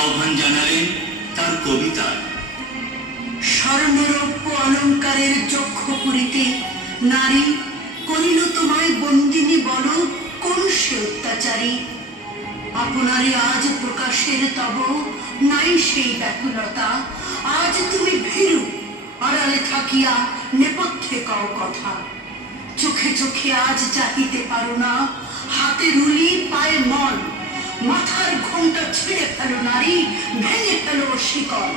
আহ্বান জানালেন তার কবিতায়। স্বর্ণরৌপ্য অলঙ্কারের চক্ষ পুরিতে নারী করিল তোমায় বন্দিনী, বলো কোন সে অত্যাচারী? আপনারে আজ প্রকাশের তব নাই সেই ব্যাকুলতা, আজ তুমি ভীরু আড়ালে থাকিয়া নেপথ্যে কও কথা। চোখে চোখে আজ চাহিতে পারো না, হাতে রুলি পায়ে মন, মাথার ঘোমটা ছিঁড়ে ফেলো নারী, ভেঙে ফেলো শিকল।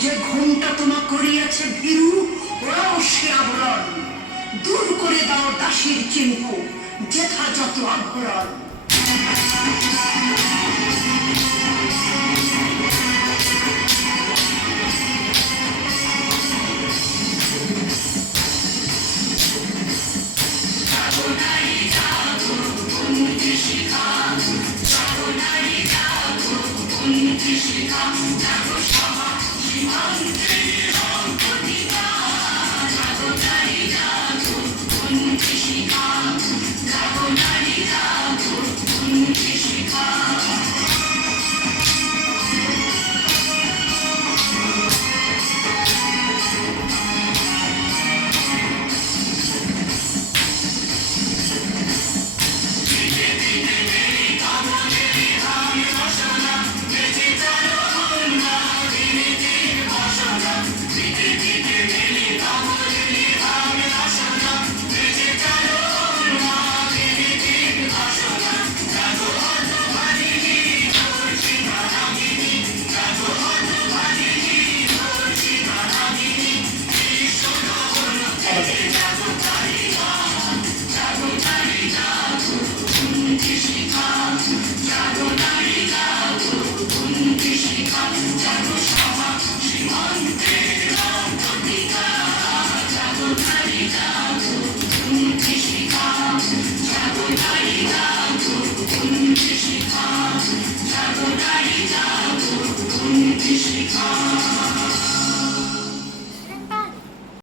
যে ঘোমটা তোমা করিয়াছে ভীরু, ওরাও সে আবরণ, দূর করে দাও দাসীর চিহ্ন, যেথা যত আভরণ। Shikha